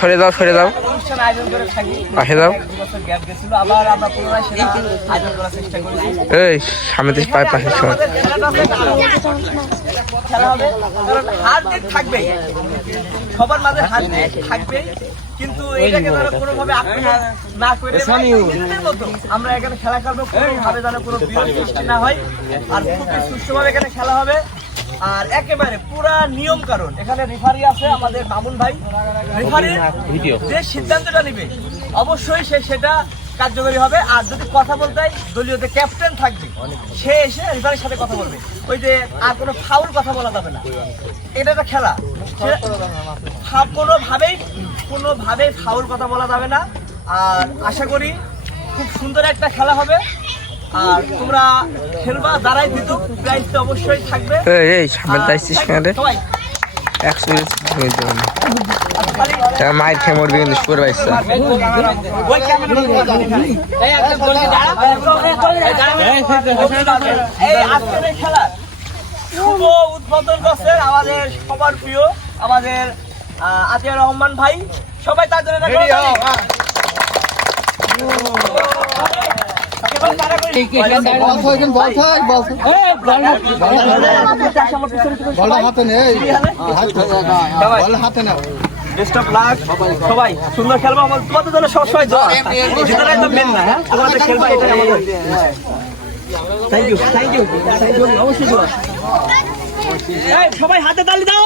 সরে যাও সরে যাও অনুষ্ঠান আয়োজন করে থাকি। পাশে যাও বছর গ্যাপ গেছিল, আবার আমরা পুনরায় সেটা আয়োজন করার চেষ্টা করেছি। এই সামনে থেকে পাশে সর আমাদের খেলাটা হবে খেলা হবে, কারণ হার জিত থাকবেই, সবার মাঝে হার জিত থাকবেই, কিন্তু এটাকে যেন কোনোভাবে আক্রমণ না করে নিজেদের মতো আমরা এখানে খেলা খেলবো, কোনোভাবে যেন কোনো বিরোধ সৃষ্টি না হয়, আর খুবই সুষ্ঠুভাবে এখানে খেলা হবে। আর একেবারে পুরা নিয়ম কারণ এখানে রেফারি আছে আমাদের মামুন ভাই, রেফারির যে সিদ্ধান্তটা নিবে অবশ্যই সেটা কার্যকরী হবে। আর যদি কথা বলতে হয়, দলীয় যে ক্যাপ্টেন থাকবে সে এসে রেফারির সাথে কথা বলবে, ওই যে আর কোনো ফাউল কথা বলা যাবে না, এটা একটা খেলা, কোনোভাবেই ফাউল কথা বলা যাবে না। আর আশা করি খুব সুন্দর একটা খেলা হবে, আর তোমরা খেলবা, যারাই দিত প্রাইজ তো অবশ্যই থাকবে। এই সামনে যাইছিস কেন রে 100 মাইর খেয়ে মরবি কিন্তু সুর পাইছা খেলা শুভ উদ্বোধন করছেন আমাদের সবার প্রিয় আমাদের আতিয়ার রহমান ভাই, সবাই তার জন্য সবাই সুন্দর খেলবো, তোমাদের জন্য সবসময় থ্যাংক ইউ থ্যাংক ইউ অবশ্যই সবাই হাতে তালি দাও।